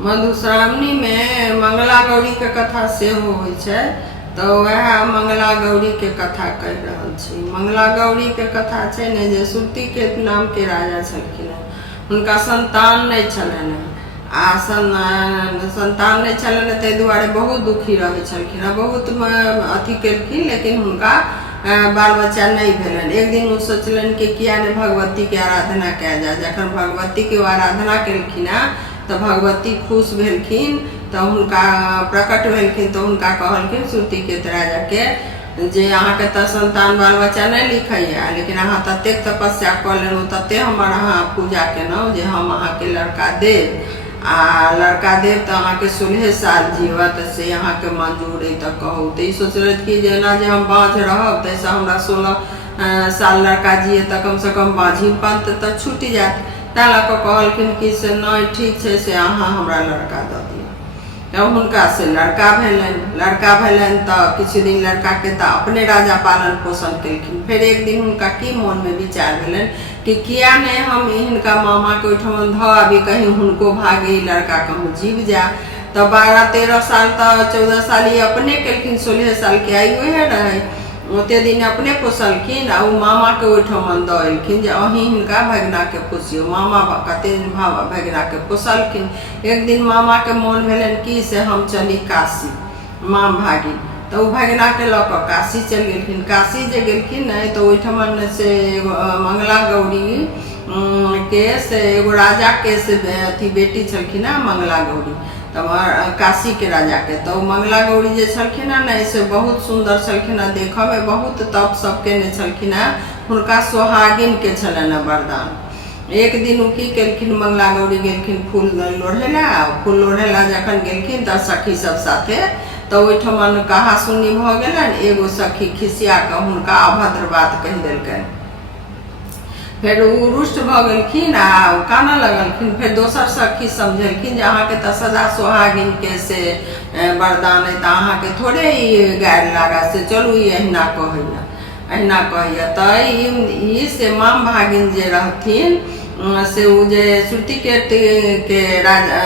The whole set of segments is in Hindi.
मधुश्रावणी में मंगला गौरी के कथा सेहो होइ छै। तो वह मंगला गौरी के कथा कह रहल छी। मंगला गौरी के कथा छै ने जे सुरतीकेत नाम के राजा छलखिन। हुनका संतान नहीं छलनि आ संतान नहीं छलनि ताहि दुआरे बहुत दुखी रहै छलखिन, बहुत अथी केलखिन, लेकिन हुनका बाल बच्चा नहीं भेलन। एक दिन वो सोचलन कि किया ने भगवती के आराधना कयल जाय। जखन भगवती के आराधना केलखिन तो भगवती खुश भेलखिन, तो हुनका प्रकट भेलखिन, तो हुनका कहलखिन सुरतीकेत राजा के जे अहाँ के तो संतान बाल बच्चा नहीं लिखैया, लेकिन अहाँ ततेक तपस्या कऽ लेलहुँ, तते हमर अहाँ पूजा केलहुँ जे हम अहाँ के लड़का देव आ लड़का देव तो अहाँ के 16 साल जीवत से अहाँ के मंजूर है तो कहू। तो ये सोचलत कि जेना जे हम बाँझ रहब तैसे हमरा 16 साल लड़का जिए तो कम से कम बाँझी पंथ तो छूट जात। ता लऽ कऽ कहलखिन कि से नहीं ठीक है, से अहाँ हमरा लड़का दऽ दिअ। तो हुनका से लड़का भेलन तो किछ दिन लड़का के तो अपने राजा पालन पोषण केलखिन। फिर एक दिन हुनका की मन में विचार भेलन कि किया नहीं हम हिनका मामा के ओहिठाम धऽ आबी, कहीं हुनको भागे लड़का कहूँ जीव जा। तो 12-13 साल तो 14 साल ये अपने केलखिन, 16 साल के आयु है रहे, ओते दिन अपने पोसलखिन आ मामा के ओहिठाम दऽ एलखिन जे अहीं हिनका भगना के पोसियो। मामा कते भगना के पोसलखिन। एक दिन मामा के मन भेलन कि से हम चली काशी, माम भागी। तो भगना के लऽ कऽ काशी चल गेलखिन। काशी जे गेलखिन न तो ओहिठाम से मंगला गौरी के से एगो राजा के से अथी बेटी छलखिन मंगला गौरी, तो काशी के राजा के। तो मंगला गौरी जे छलखिन न से बहुत सुंदर छलखिन, देखऽ में बहुत तप सब केने छलखिन। हुनका सोहागिन के छलनि वरदान। एक दिन की केलखिन, मंगला गौरी गेलखिन फूल लोढ़ेला जखन गेलखिन तो सखी सब साथे, तो ओहिठाम कहा सुनी भऽ गेलनि। एगो सखी खिसिया कऽ हुनका अभद्र बात कहि देलकनि। फिर ओ रुष्ट भऽ गेलखिन आ कानऽ लगलखिन। फिर दोसर सखी समझलखिन जे अहाँ के तो सदा सोहागिन के से वरदान है, तो अहाँ के थोड़े ही गारि लागा, से चलू ई अहिना कहैया। तो ई से माम भागिन जे रहथिन से उ जे सुरतीकेत के राजा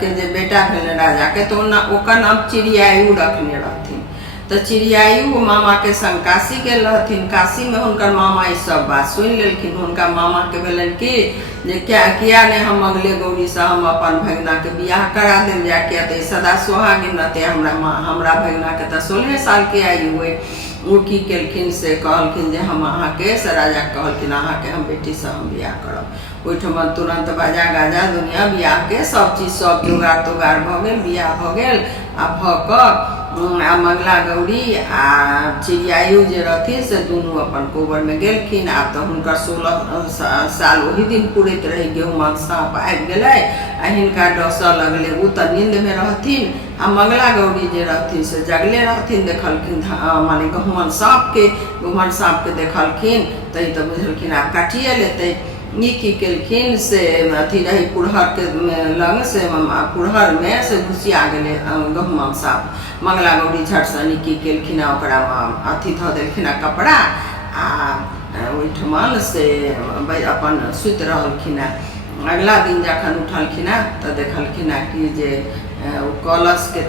के जे बेटा भेल राजा के, तो ओकर नाम चिड़ियायु रखने रहथिन। तो चिड़ियायु मामा के संग काशी गेल रहथिन। काशी में हुनकर मामा ई सब बात सुन लेलखिन। हुनका मामा के भेलन कि जे किया नहीं हम अगले गौरी से हम अपन भगना के बियाह करा देल जाए, किया तो सदा सोहागिन रहते। हमरा भगना के तो 16 साल के आयु हुए। वो की केलखिन से कहलखिन जे हम अहाँ के से राजा कहलखिन अहाँ के हम बेटी से हम बियाह करब। ओहिठाम तुरंत बाजा गाजा दुनिया बियाह के सब चीज सब जोगाड़ तोगाड़ भऽ गेल, बियाह भऽ गेल। आ भऽ कऽ मंगला गौरी आ चिड़ियायु जे रहथिन से दुनू अपन कोबर में गेलखिन। आब तो हुनकर 16 साल वही दिन पूरैत रही। गेहूँ साँप आबि गेलै आ हिनका डसऽ लगलै। उ तो नींद में रहथिन आ मंगला गौरी जे रहथिन से जगले रहथिन। देखलखिन माने गहुमन साँप के देखलखिन, तो तो बुझलखिन आब काटिए लेतै। ई की केलखिन से अथी रही पुरहर के लग से पुरहर में से घुसिया गेलै गहुमन साँप। मंगला गौरी झट से की केलखिन ओकरा अथी धऽ देलखिन कपड़ा आ ओहिठमन से अपन सुति रहलखिन। अगला दिन जखन उठलखिन तो देखलखिन कि जे कलश के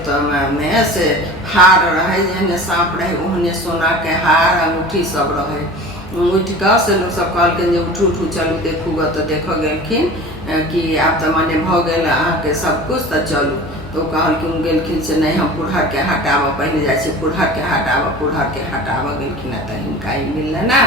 में से हार रहे, जेहने साँप रहे ओहने सोना के हार अंगूठी सब रहे। उठ कऽ से लोग सब कहलखिन जे उठू चलू देखू ग। तो देख गेलखिन कि आब तो माने भऽ गेल अहाँ के सब कुछ, तो चलू। तो कहलखिन गेलखिन से नहीं हम पुरहर के हटाबऽ, पहले जाइ छी पुरहर के हटाबऽ गेलखिन। तो हिनका ई मिललनि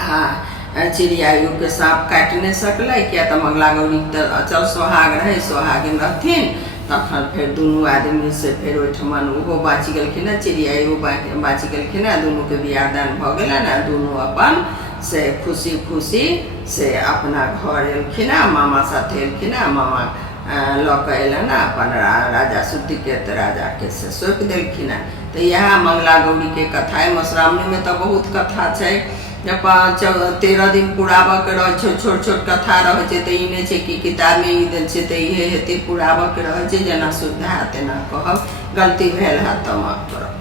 आ चिड़ियायु के साँप काटि नहीं सकलै, किया तो मंगला गौरी तो अचल सोहाग रहे, सोहागिन रहथिन। तखन फिर दुनू आदमी से फिर ओहिठमन ओहो बाँचि गेलखिन, चिड़ियायु बाँचि गेलखिन। दुनू के बियाह दान भऽ गेलनि। दुनू अपन से खुशी से अपना घर एलखिन। मामा साथे एलखिन। मामा लऽ कऽ एलनि अपन राजा सुरतीकेत राजा के से सौंपि देलखिन। तो यह मंगला गौरी के कथा है। मधुश्रावणी में तो बहुत कथा छै। जब 13 दिन पुराबऽ के रहे छै, छोट कथा रहे छै। तो ई नहीं छै कि किताब में ई देल छै तो इहे हेतै, पुराबऽ के रहे छै। जेना सुविधा तेना कहब, गलती भेल है तो माफ करब।